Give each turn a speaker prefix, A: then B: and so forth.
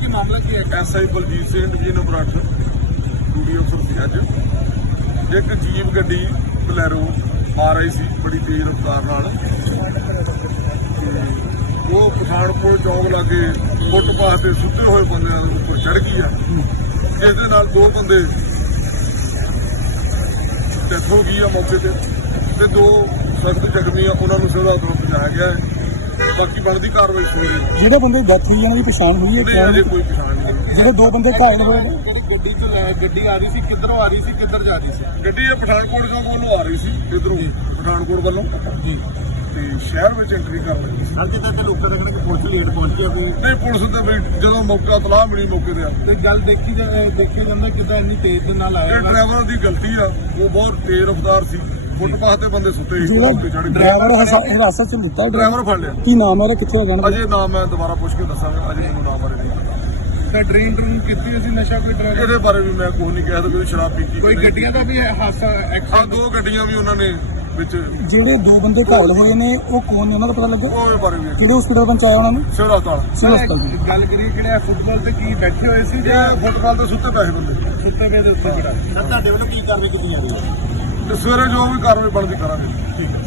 A: ਕੀ ਮਾਮਲਾ ਕੀ ਹੈ?
B: ਐਸਆਈ ਬਲਜੀਤ ਸਿੰਘ ਜੀ ਨੰਬਰ 8 ਡਿਊਟੀ ਅਫਸਰ ਸੀ ਅੱਜ। ਇੱਕ ਜੀਪ ਗੱਡੀ ਬਲੈਰੋ ਆ ਰਹੀ ਸੀ ਬੜੀ ਤੇਜ਼ ਰਫ਼ਤਾਰ ਨਾਲ ਤੇ ਉਹ ਪਠਾਨਕੋਟ ਚੌਕ ਲਾਗੇ ਫੁੱਟਪਾਥ ਤੇ ਸੁੱਤੇ ਹੋਏ ਬੰਦਿਆਂ ਦੇ ਉੱਪਰ ਚੜ੍ਹ ਗਈ ਆ, ਜਿਸ ਦੇ ਨਾਲ ਦੋ ਬੰਦੇ ਡੈਥ ਹੋ ਗਈ ਆ ਮੌਕੇ ਤੇ ਦੋ ਸਖਤ ਜ਼ਖਮੀ ਆ, ਉਹਨਾਂ ਨੂੰ ਸਿਵਲ ਹਸਪਤਾਲ ਪਹੁੰਚਾਇਆ ਗਿਆ ਹੈ। ਬਾਕੀ ਬਣਦੀ ਕਾਰਵਾਈ ਹੋ ਰਹੀ ਹੈ।
C: ਜਿਹੜੇ ਬੰਦੇ ਡੈਥ ਹੋਈ ਉਹਨਾਂ ਦੀ ਪਛਾਣ ਹੋਈ ਹੈ?
B: ਨਹੀਂ ਅਜੇ ਕੋਈ ਪਛਾਣ ਨਹੀਂ।
C: ਜਿਹੜੇ ਦੋ ਬੰਦੇ ਘਾਇਲ ਹੋਏ
A: ਕਿਹੜੀ ਗੱਡੀ ਤੋਂ ਗੱਡੀ ਆ ਰਹੀ ਸੀ, ਕਿੱਧਰੋਂ ਆ ਰਹੀ ਸੀ, ਕਿੱਧਰ ਜਾ ਰਹੀ ਸੀ?
B: ਗੱਡੀ ਇਹ ਪਠਾਨਕੋਟ ਚੌਂਕ ਵੱਲੋਂ ਆ ਰਹੀ ਸੀ, ਇਧਰੋਂ ਪਠਾਨਕੋਟ ਵੱਲੋਂ
A: ਜੀ
B: ਤੇ ਸ਼ਹਿਰ ਵਿੱਚ ਐਂਟਰੀ ਕਰ ਲੱਗੀ ਸੀ।
A: ਅੱਜ ਤੱਕ ਲੋਕਾਂ ਦਾ ਕਹਿਣਾ ਕਿ ਪੁਲਿਸ ਲੇਟ ਪਹੁੰਚੀ ਆ ਕੋਈ।
B: ਨਹੀਂ ਪੁਲਿਸ ਤੇ ਵੀ ਜਦੋਂ ਮੌਕਾ ਤਲਾਹ ਮਿਲੀ ਮੌਕੇ ਤੇ ਆ
A: ਤੇ ਗੱਲ ਦੇਖਿਆ ਜਾਂਦਾ ਕਿੱਦਾਂ ਇੰਨੀ ਤੇਜ਼ ਦੇ ਨਾਲ ਆਇਆ
B: ਇਹ ਡਰਾਈਵਰ ਦੀ ਗਲਤੀ ਆ, ਉਹ ਬਹੁਤ ਤੇਜ਼ ਰਫ਼ਤਾਰ ਸੀ, ਫੁੱਟਪਾਥ ਤੇ ਬੰਦੇ ਸੁੱਤੇ ਸੀ,
C: ਜਿਹੜਾ
B: ਉੱਤੇ ਚੜ੍ਹ ਗਏ।
C: ਡਰਾਈਵਰ ਹਿਰਾਸਤ ਚ ਲਿੱਤਾ?
B: ਡਰਾਈਵਰ ਫੜ ਲਿਆ।
C: ਕੀ ਨਾਮ ਹੈ ਉਹਦਾ, ਕਿੱਥੇ ਜਾਣਾ?
B: ਅਜੇ ਨਾਮ ਮੈਂ ਦੁਬਾਰਾ ਪੁੱਛ ਕੇ ਦੱਸਾਂਗਾ, ਅਜੇ ਮੈਨੂੰ ਨਾਮ ਬਾਰੇ ਨਹੀਂ ਪਤਾ।
A: ਤਾਂ ਡਰੇਨ ਕੀਤੀ ਅਸੀਂ ਨਸ਼ਾ ਕੋਈ ਡਰਾਈਵਰ
B: ਇਹਦੇ ਬਾਰੇ ਵੀ ਮੈਂ ਕੁਝ ਨਹੀਂ ਕਹਿ ਸਕਦਾ, ਕੋਈ ਸ਼ਰਾਬ ਪੀਤੀ
A: ਕੋਈ
B: ਨਹੀਂ।
A: ਗੱਡੀਆਂ ਦਾ ਵੀ ਹਾਦਸਾ
B: ਆ
A: ਐਕਸੀਡੈਂਟ?
B: ਦੋ ਗੱਡੀਆਂ ਵੀ ਉਹਨਾਂ ਨੇ ਵਿੱਚ,
C: ਜਿਹੜੇ ਦੋ ਬੰਦੇ ਘਾਇਲ ਹੋਏ ਨੇ ਉਹ ਕੌਣ ਨੇ, ਉਹਨਾਂ ਦਾ ਪਤਾ ਲੱਗਾ?
B: ਉਹਦੇ ਬਾਰੇ ਵੀ
C: ਕਿਹੜੇ ਹਸਪੀਟਲ ਪਹੁੰਚਾਇਆ ਉਹਨਾਂ ਨੂੰ?
B: ਸਿਵਲ ਹਸਪਤਾਲ।
C: ਸਿਵਲ ਹਸਪਤਾਲ।
A: ਗੱਲ ਕਰੀਏ ਕਿਹੜੇ ਫੁੱਟਬਾਲ ਤੇ ਕੀ ਬੈਠੇ ਹੋਏ ਸੀ ਜਾਂ
B: ਇਹ ਫੁੱਟਪਾਥ ਤੇ ਸੁੱਤੇ ਪਏ ਸੀ ਬੰਦੇ,
A: ਸੁੱਤੇ ਪਏ ਦੇ ਉੱਤੇ ਜਿਹੜਾ ਤੁਹਾਡੇ ਵੱਲੋਂ ਕੀ ਕਾਰਵਾਈ ਕੀਤੀ ਜਾ ਰਹੀ ਹੈ?
B: ਤੇ ਸਵੇਰੇ ਜੋ ਵੀ ਕਾਰਵਾਈ ਬਣਦੀ ਕਰਾਂਗੇ। ਠੀਕ।